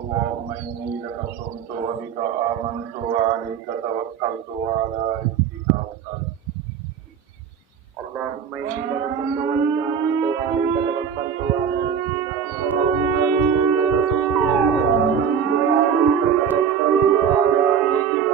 اللهم إني لك صمت وبك آمنت وعليك توكلت وعلى رزقك أوكلت. اللهم إني لك صمت وبك آمنت وعليك توكلت وعلى رزقك